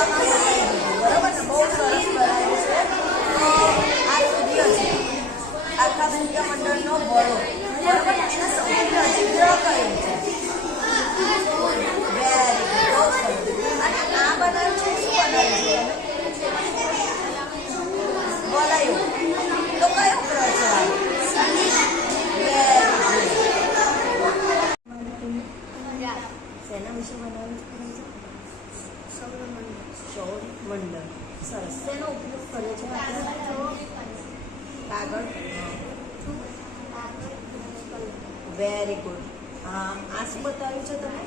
બરોબર ને, બહુ સરસ બનાવ્યું છે. તો આ સૂર્ય છે, આખા સૂર્યમંડળનો બળો, બરોબર ને, એના સૌથી નજીક ગ્રહ કયો છે? વેરી ગુડ, બહુ સરસ. અને આ બનાવ્યું છે, શું બનાવ્યું છે? વલયો. તો કયો ગ્રહ છે આ? શેના વિશે બનાવ્યું છે? સૌરમંડળ. સરસ. શેનો ઉપયોગ કરે છે આપણે? કાગળ. Very good. હા, આ શું બતાવ્યું છે તમે?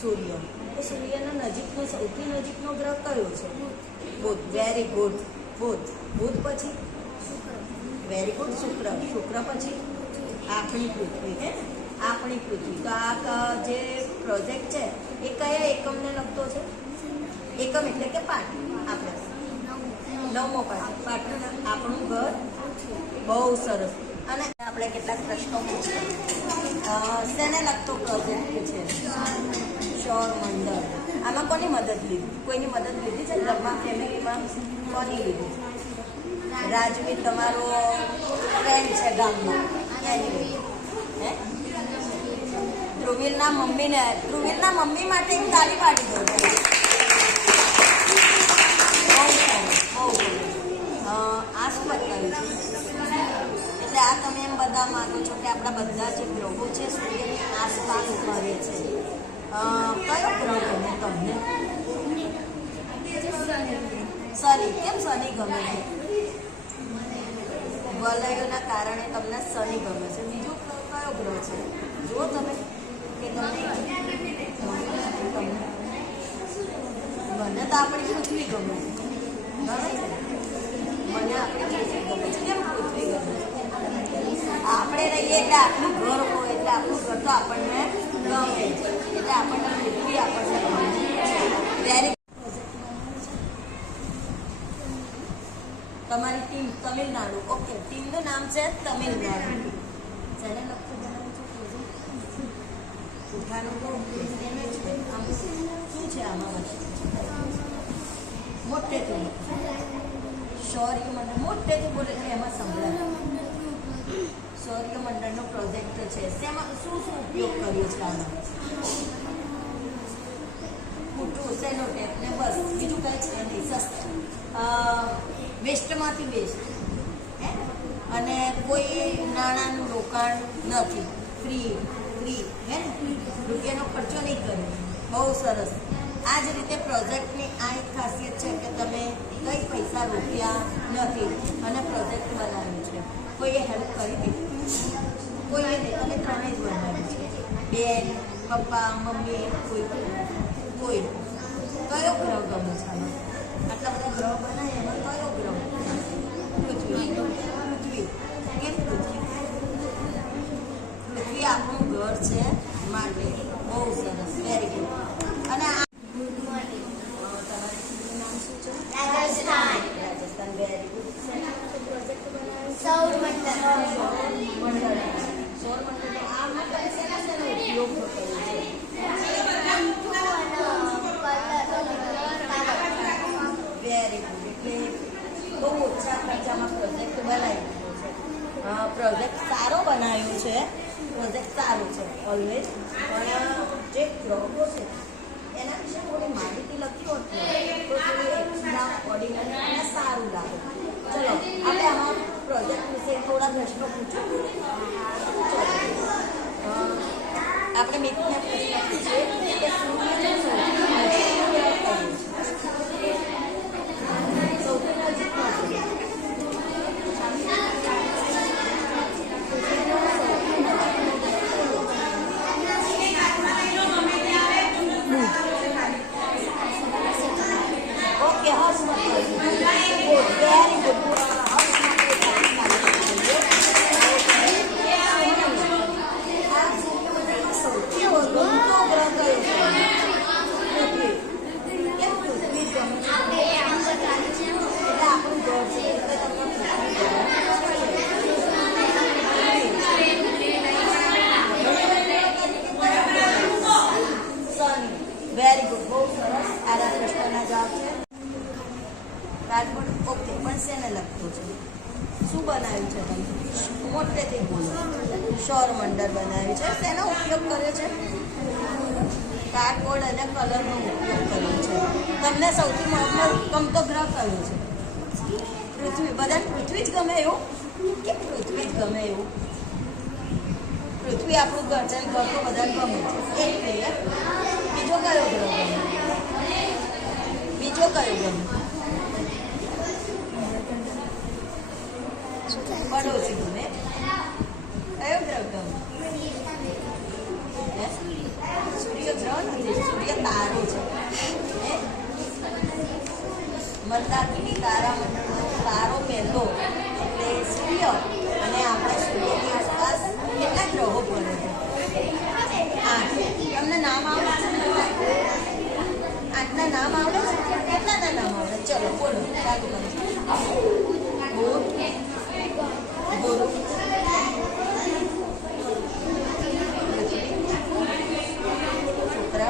સૂર્ય. તો સૂર્યના નજીકનો સૌથી નજીકનો ગ્રહ કયો છે? બુધ. Very good. બુધ. બુધ પછી? Very good. શુક્ર. શુક્ર પછી? આપણી પૃથ્વી. હે, આપણી પૃથ્વી. તો આ જે પ્રોજેક્ટ છે એ કયા એકમને લગતો છે? એકમ એટલે કે પાઠ. આપણે 9મો પાઠ. પાઠનું નામ આપણું ઘર. બહુ સરસ. અને આપણે કેટલાક પ્રશ્નો પૂછીએ. શેને લગતો પ્રોજેક્ટ છે? સૌરમંડળ. આમાં કોની મદદ લીધી? કોઈની મદદ લીધી છે ઘરમાં, ફેમિલીમાં? કોની લીધી? રાજવીર તમારો ફ્રેન્ડ છે ગામમાં, એની લીધી. હે, ધ્રુવીલના મમ્મી માટે એક તાળી પાડી દો. આ શું બતાવ્યું છે? એટલે આ તમે એમ બધા માંગો છો કે આપણા બધા જે ગ્રહો છે સૂર્યની આસપાસ ફરે છે. કયો ગ્રહ ગમે તમને? શનિ. કેમ શનિ ગમે છે? વલયોના કારણે તમને શનિ ગમે છે. બીજો કયો ગ્રહ છે? જુઓ તમે કે તમને મને તો આપણી પૃથ્વી ગમે છે. ગમે છે મને આપણી પૃથ્વી ગમે છે. કેમ પૃથ્વી ગમે છે? આપણે રહીએ એટલે આપણું ઘર હોય, એટલે આપણું ઘર તો આપણને ગમે, એટલે આપણને પૃથ્વી આપણને ગમે. વેરી. તમારી ટીમ તમિલનાડુ. ઓકે, ટીમનું નામ છે તમિલનાડુ. જેને લગતું બનાવ્યું છે? ઉઠાનું તો શું છે આમાં? મોટેથી સૌર્યમંડળ. મોટેથી બોલે એટલે એમાં સંભળાય. સૌર્યમંડળનો પ્રોજેક્ટ છે. શેમાં શું ઉપયોગ કર્યો છે આમાં? ફૂટું, સેલોટેપ ને બસ, બીજું કઈ છે નહીં. વેસ્ટમાંથી બેસ્ટ. અને કોઈ નાણાંનું રોકાણ નથી. ફ્રી હે ને, રૂપિયાનો ખર્ચો નહીં કર્યો. બહુ સરસ. આ જ રીતે પ્રોજેક્ટની આ એક ખાસિયત છે કે તમે કંઈ પૈસા રોક્યા નથી અને પ્રોજેક્ટ બનાવ્યું છે. કોઈએ હેલ્પ કરી હતી? કોઈએ નહીં. તમે ત્રણેય જ બનાવ્યું છે. બેન, પપ્પા, મમ્મી, કોઈ. કયો ગ્રહ ગમે છે આમાં? આટલા બધા ગ્રહ બનાવે એમાં કયો ગ્રહ? પૃથ્વી. કેમ પૃથ્વી? પૃથ્વી આપણું ઘર છે માટે. બહુ સરસ. Very good. અને આ તમારી નામ શું છે? રાજસ્થાન. Very good. સૌરમંડળ. આમાં તમે શેના ઉપયોગ કર્યો છે? Very good. એટલે બહુ ઓછા ખર્ચામાં પ્રોજેક્ટ બનાવી દીધો છે. પ્રોજેક્ટ સારો બનાવ્યો છે. પ્રોજેક્ટ સારું છે ઓલવેઝ. પણ જે ગ્રહો છે એના વિશે થોડી માહિતી લખી હોત ને તો થોડી એક્સ્ટ્રા ઓર્ડિનરી અને સારું લાગે. ચલો આપણે આમાં પ્રોજેક્ટ વિશે થોડા પ્રશ્નો પૂછો. આપણે મિત્રને પ્રશ્ન પૂછીએ કે સૂર્યનું સૌથી નજીકનો છે? છે કાર્ડબોર્ડ. ઓકે, પણ શેને લગતું છે? શું બનાવ્યું છે તમે? મોટેથી બોલો. સૌર મંડળ બનાવ્યું છે. શેનો ઉપયોગ કર્યો છે? કાર્ડબોર્ડ અને કલરનો ઉપયોગ કર્યો છે. તમને સૌથી ગમતો ગ્રહ કયો છે? પૃથ્વી. બધા પૃથ્વી જ ગમે એવું કે પૃથ્વી જ ગમે એવું? પૃથ્વી આપણું ઘર છે, ઘર તો બધા ગમે છે. એક મિનિટ. બીજો કયો ગ્રહ ગમે? બીજો કયો ગમે? પડોશી ગમે. કયો ગ્રહ ગમે? સૂર્ય ગ્રહ નથી, સૂર્ય તારો છે. મંદાકિની તારામંડળનો તારો પહેલો એટલે સૂર્ય. અને આપણા સૂર્યની આસપાસ કેટલા ગ્રહો ફરે છે? 8. તમને નામ આવડે છે? 8ના નામ આવડે છે? કેટલાના નામ આવડે? ચલો બોલો. ચાલુ કરો. બુધ, ગુરુ, શુક્ર,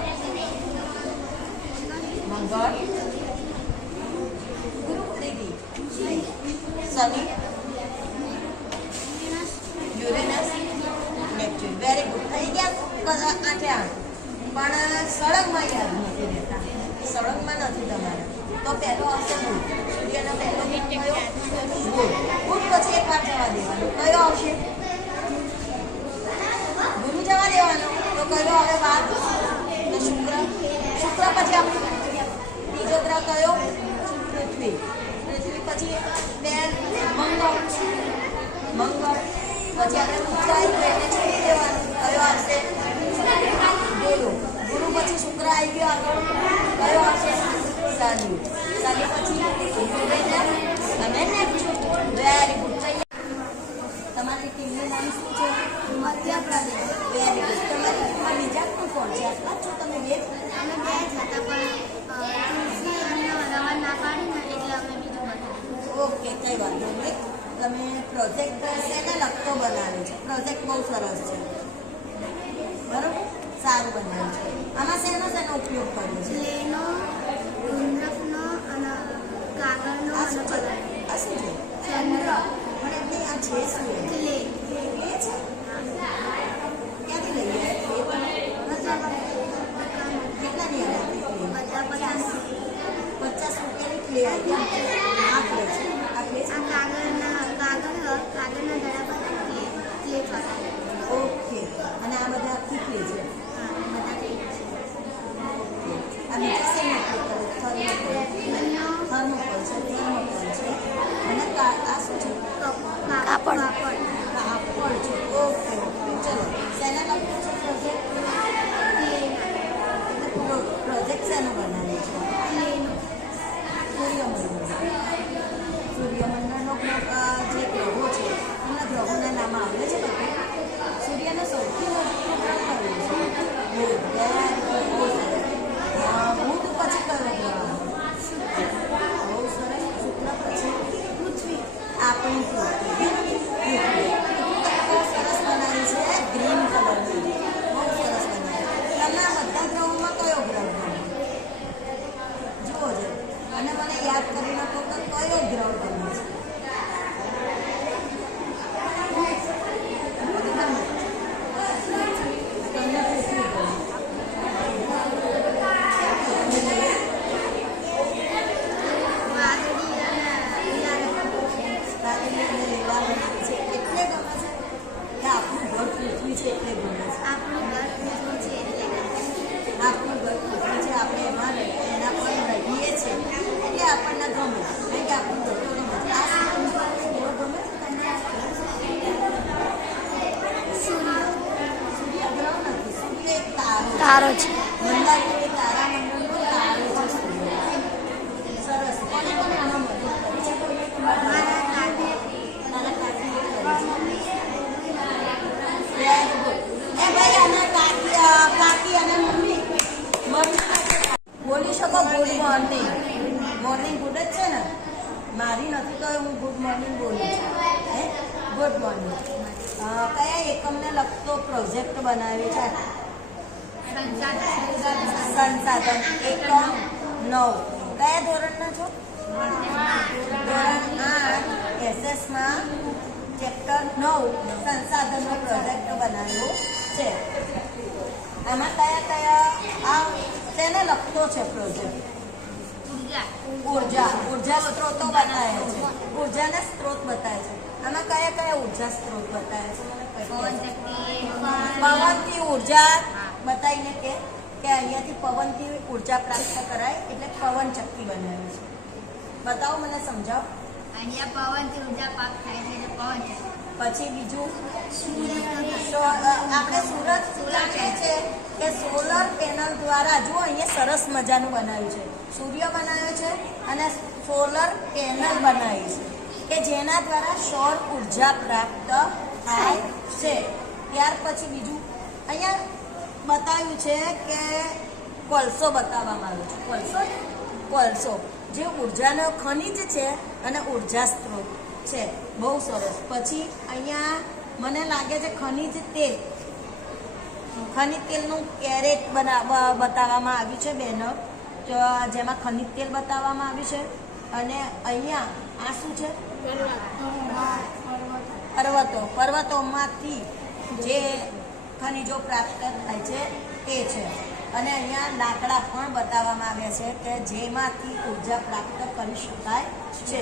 મંગળ, શનિ, યુરેનસ, નેપચ્યુન. Very good. થઈ ગયા 8. પણ સળંગમાં યાદ નથી રહેતા. સળંગમાં નથી તમારે. તો પહેલો આવશે બુધ. સૂર્યનો પહેલો ગ્રહ કયો? બુધ. બુધ પછી એક વાર જવા દેવાનો. કયો આવશે? ગુરુ જવા દેવાનો. તો કયો આવે બાદ? તો શુક્ર. શુક્ર પછી આપણું બીજો ગ્રહ કયો? પૃથ્વી. પૃથ્વી પછી મંગળ. મંગળ પછી આપણે ઊંચાઈ એને છોડી દેવાનું. કયો આવશે? ગુરુ. ગુરુ પછી શુક્ર આવી ગયો આગળ. કયો આવશે? શનિ. શનિ પછી યુરેનસ અને નેપચ્યુન. Very good. તમારી ટીમનું નામ શું છે? મધ્યપ્રદેશ. Very good. તમારી ટીમમાં બીજા કોણ કોણ છે? આટલા છો તમે? 2 અમે 2 જ હતા, પણ તુલસી અને રવા ના પાડી ને એટલે અમે બીજું બનાવ્યું. ઓકે, કઈ વાંધો નહીં. તમે પ્રોજેક્ટ શેને લગતો બનાવ્યો છે? પ્રોજેક્ટ બહુ સરસ છે. બરોબર, સારું બનાવ્યું છે. આમાં શેનો ઉપયોગ કર્યો છે? ક્લેનો, ગુંદરફનો અને કાગળનો આ અને શું છે? કલર. આ શું છે? ચંદ્ર. પણ એમની આ છે શું? ક્લે. ક્લે છે? ક્યાંથી લઈ આવ્યા? કેટલાની આવી ક્લે? બધા 50. 50 રૂપિયાની ક્લે આવી. આ ક્લે છે. આ ક્લે છે. આ કાગળના દડા પર ક્લે ચોટાડે. ઓકે. અને આ બધા આખી ક્લે છે. હા, બધા ક્લે છે. આ બીજા શેનો ઉપયોગ કરે? થર્મોકોલ છે. થર્મોકોલ છે. અને આ શું છે? કાપડ. કાપડ છે. Okay okay. ચલો, શેના લગતું છે પ્રોજેક્ટ? પ્રોજેક્ટ શેનો બનાવ્યો છે? સૂર્યમંડળ. સૂર્યમંડળનો જે ગ્રહો છે એમના ગ્રહોના નામ આવડે છે બધું? સૂર્યનો સૌથી મોટો ગ્રહ કયો છે? બુધ. બહુ સરસ. બુધ પછી કયો ગ્રહ? બહુ સરસ. શુક્ર પછી પૃથ્વી. આપણી પૃથ્વી. બહુ સરસ બનાવી છે. ગ્રીન કલરની. બહુ સરસ બનાવી. તમને આ બધા ગ્રહોમાં કયો ગ્રહ ગમે? જુઓ છે. અને મને યાદ કરી નાખો કે કયો ગ્રહ ગમે છે? આપણું ઘર પૃથ્વી છે. આપણે એમાં એના પર રહીએ છીએ એટલે આપણને ગમે. કારણ કે આપણું ઘર તો ગમે છે. આ શું ગમે છે તમને? સૂર્ય ગ્રહ નથી. સૂર્ય એક તારો છે. મંદાકિની તારામંડળનો તારો છે સૂર્ય. સરસ. કોને કોને આમાં મદદ કરી છે? તારા કાકીએ કરી છે. Very good. એ ભાઈ અને કાકી અને મમ્મી બોલી શકો ગુડ મોર્નિંગ? મોર્નિંગ ગુડ જ છે ને? મારી નથી તો હું ગુડ મોર્નિંગ બોલું છું. હે, ગુડ મોર્નિંગ. કયા એકમને લગતો પ્રોજેક્ટ બનાવ્યો છે? સંસાધન. એકમ 9. કયા ધોરણના છો? ધોરણ 8 એસએસમાં ચેપ્ટર 9 સંસાધનનો પ્રોજેક્ટ બનાવ્યો છે. આમાં કયા તેને લખતો છે પ્રોજેક્ટ? ઉર્જા સ્ત્રોતો બતાવે છે. ઉર્જાના સ્ત્રોત બતાવે છે. આમાં કયા ઉર્જા સ્ત્રોત બતાવે છે? પવનથી ઉર્જા બતાવીને કે અહીંયાથી પવનથી ઉર્જા પ્રાપ્ત કરાય એટલે પવન ચક્કી બનાવે છે. બતાવો, મને સમજાવો. અહીંયા પવનથી ઉર્જા પ્રાપ્ત થાય છે એટલે પવન ચક્કી. પછી બીજું આપણે સુરત જાણીએ છે કે સોલર પેનલ દ્વારા જુઓ અહીંયા સરસ મજાનું બનાવ્યું છે. સૂર્ય બનાવ્યો છે અને સોલર પેનલ બનાવી છે કે જેના દ્વારા સૌર ઉર્જા પ્રાપ્ત થાય છે. ત્યાર પછી બીજું અહીંયા બતાવ્યું છે કે કોલસો બતાવવામાં આવ્યો છે. કોલસો જે ઉર્જાનો ખનિજ છે અને ઉર્જા સ્ત્રોત છે. બહુ સરસ. પછી અહીંયા મને લાગે છે ખનિજ તેલનું કેરેટ બતાવવામાં આવ્યું છે બેનર, જેમાં ખનિજ તેલ બતાવવામાં આવ્યું છે. અને અહીંયા આ શું છે? પર્વતોમાંથી જે ખનિજો પ્રાપ્ત થાય છે તે છે. અને અહીંયા લાકડા પણ બતાવવામાં આવ્યા છે કે જેમાંથી ઉર્જા પ્રાપ્ત કરી શકાય છે.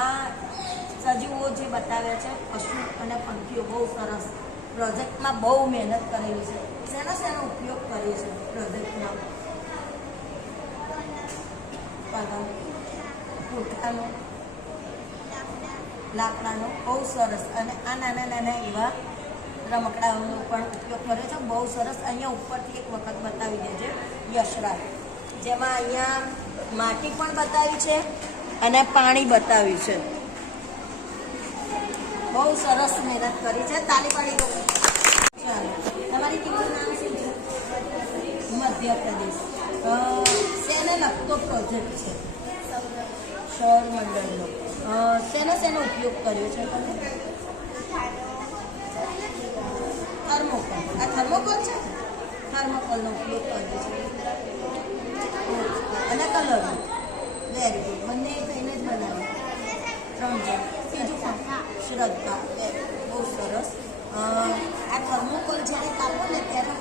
આ સજીવો જે બતાવ્યા છે, પશુ અને પંખીઓ, બહુ સરસ. પ્રોજેક્ટમાં બહુ મહેનત કરેલી છે. શેનો ઉપયોગ કર્યો છે પ્રોજેક્ટમાં? પૂઠાનો, લાકડાનો, બહુ સરસ. અને આ નાના એવા રમકડાઓનો પણ ઉપયોગ કર્યો છે. બહુ સરસ. અહીંયા ઉપરથી એક વખત બતાવી દેજે યશરાજ, જેમાં અહીંયા માટી પણ બતાવી છે અને પાણી બતાવ્યું છે. બહુ સરસ મહેનત કરી છે. તાળી પાડી દો. ચાલો, તમારી ટીમનું નામ શું છે? મધ્યપ્રદેશ. શેને લગતો પ્રોજેક્ટ છે? સૌર મંડળનો. શેનો ઉપયોગ કર્યો છે તમે? થર્મોકોલ. આ થર્મોકોલ છે? થર્મોકોલનો ઉપયોગ કર્યો છે. અને કલર. Very good. બંને થઈને જ બનાવ્યું. 3 જણ. બીજું શ્રદ્ધા. બહુ સરસ. આ થર્મોકોલ જ્યારે કાપો ને ત્યારે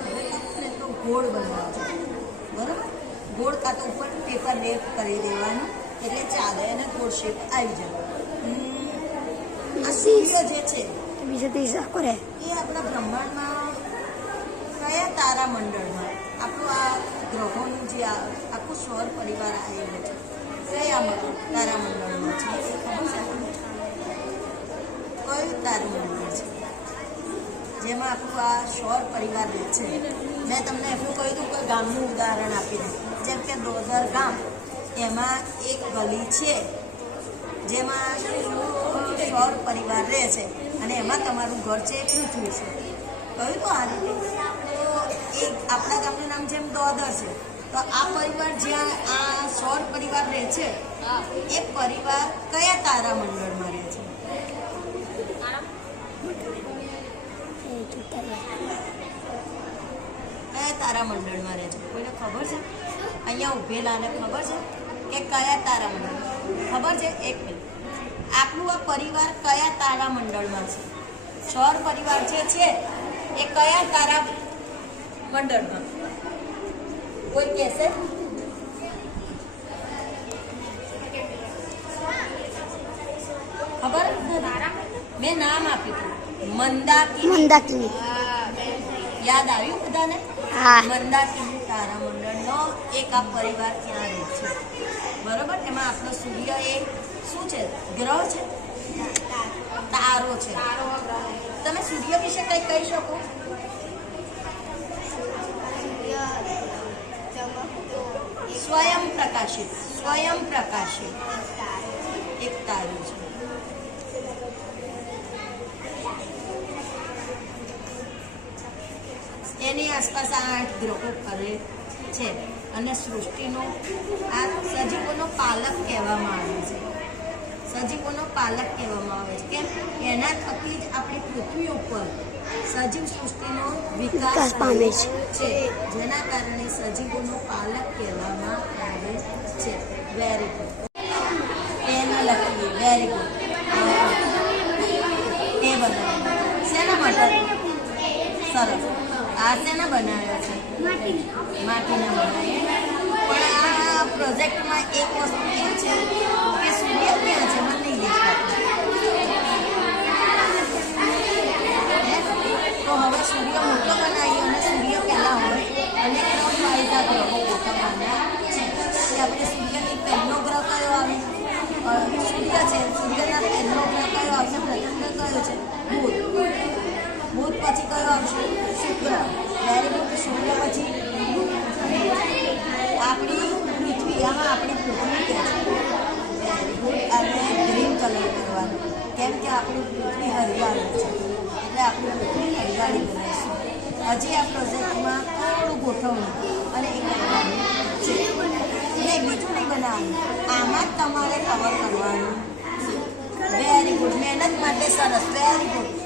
તો ગોળ બનાવો છે, બરાબર? ગોળ કાં તો ઉપર પેપર લેપ કરી દેવાનું એટલે ચાલે અને ગોળ શેપ આવી જાય. આ સૂર્ય જે છે એ આપણા બ્રહ્માંડમાં કયા તારામંડળમાં આપણું આ ગ્રહોનું જે આખું સૌર પરિવાર આવેલો છે કયા તારામંડળમાં છે? ખબર છે? કયું તારામંડળ છે જેમાં આપણું આ સૌર પરિવાર રહે છે? મેં તમને એટલું કહ્યું હતું કે ગામનું ઉદાહરણ આપી દીધું. જેમ કે દોદર ગામ, એમાં એક ગલી છે જેમાં સૌર પરિવાર રહે છે અને એમાં તમારું ઘર છે પૃથ્વી છે. કહ્યું તો આ રીતે. તો એક આપણા ગામનું નામ જેમ દોદર છે, તો આ પરિવાર જ્યાં આ સૌર પરિવાર રહે છે એ પરિવાર કયા તારામંડળમાં રહે છે? કયા તારામંડળમાં રહે છે? કોઈને ખબર છે? અહીંયા ઉભેલાને ખબર છે કે કયા તારામંડળ? ખબર છે? એક મિનિટ. આપણું આ પરિવાર કયા તારામંડળમાં છે? સૌર પરિવાર જે છે એ કયા તારામંડળમાં? કોઈ કહેશે? ખબર? મેં નામ આપ્યું હતું, મંદાકિની. યાદ આવ્યું બધાને? મંદાકિની તારામંડળનો એક આ પરિવાર ત્યાં રહે છે, બરોબર? એમાં આપણો સૂર્ય એ શું છે? ગ્રહ છે? તારો છે. તમે સૂર્ય વિશે કંઈ કહી શકો? સ્વયં પ્રકાશિત એક તારું છે. એની આસપાસ 8 ગ્રહો ફરે છે અને સૃષ્ટિનો આ સજીવોનો પાલક કહેવામાં આવે છે. સજીવોનો પાલક કહેવામાં આવે છે. કેમ? એના થકી જ આપણી પૃથ્વી ઉપર સજીવ સૃષ્ટિનો વિકાસ વિકાસ પામે છે જેના કારણે સજીવોનો પાલક કહેવામાં આવે છે. Very good. એને લખીએ. Very good. એ બનાવ્યું શેના માટે? સરસ. આ શેના બનાવ્યા છે? માટીના બનાવ્યા. પણ આ પ્રોજેક્ટમાં એક વસ્તુ એ છે કે સૂર્ય ક્યાં છે? મને નહીં દેખાતું. તો હવે સૂર્ય મોટો બનાવીએ અને સૂર્ય પહેલાં હોય અને વાયદા ગ્રહો ગોઠવવાના છે. આપણે સૂર્યની પહેલો ગ્રહ કયો આવે? સૂર્ય છે. સૂર્યના પહેલો ગ્રહ કયો આવશે? પ્રથમ ગ્રહ કયો છે? બુધ. બુધ પછી કયો આવશે? શુક્ર. Very good. સૂર્ય પછી આપણી પૃથ્વી. આમાં આપણી પૃથ્વી કે છે. Very good. અને ગ્રીન કલર કરવાનું કેમ કે આપણી પૃથ્વી હરિયાળી છે એટલે આપણી પૃથ્વી હરિયાળી બનાવીશું. હજી આ પ્રોજેક્ટમાં થોડું ગોઠવણી અને એ કરવાનું છે. નહીં, બીજું નહીં બનાવવાનું. આમાં જ તમારે કવર કરવાનું છે. Very good. મહેનત માટે સરસ. Very good.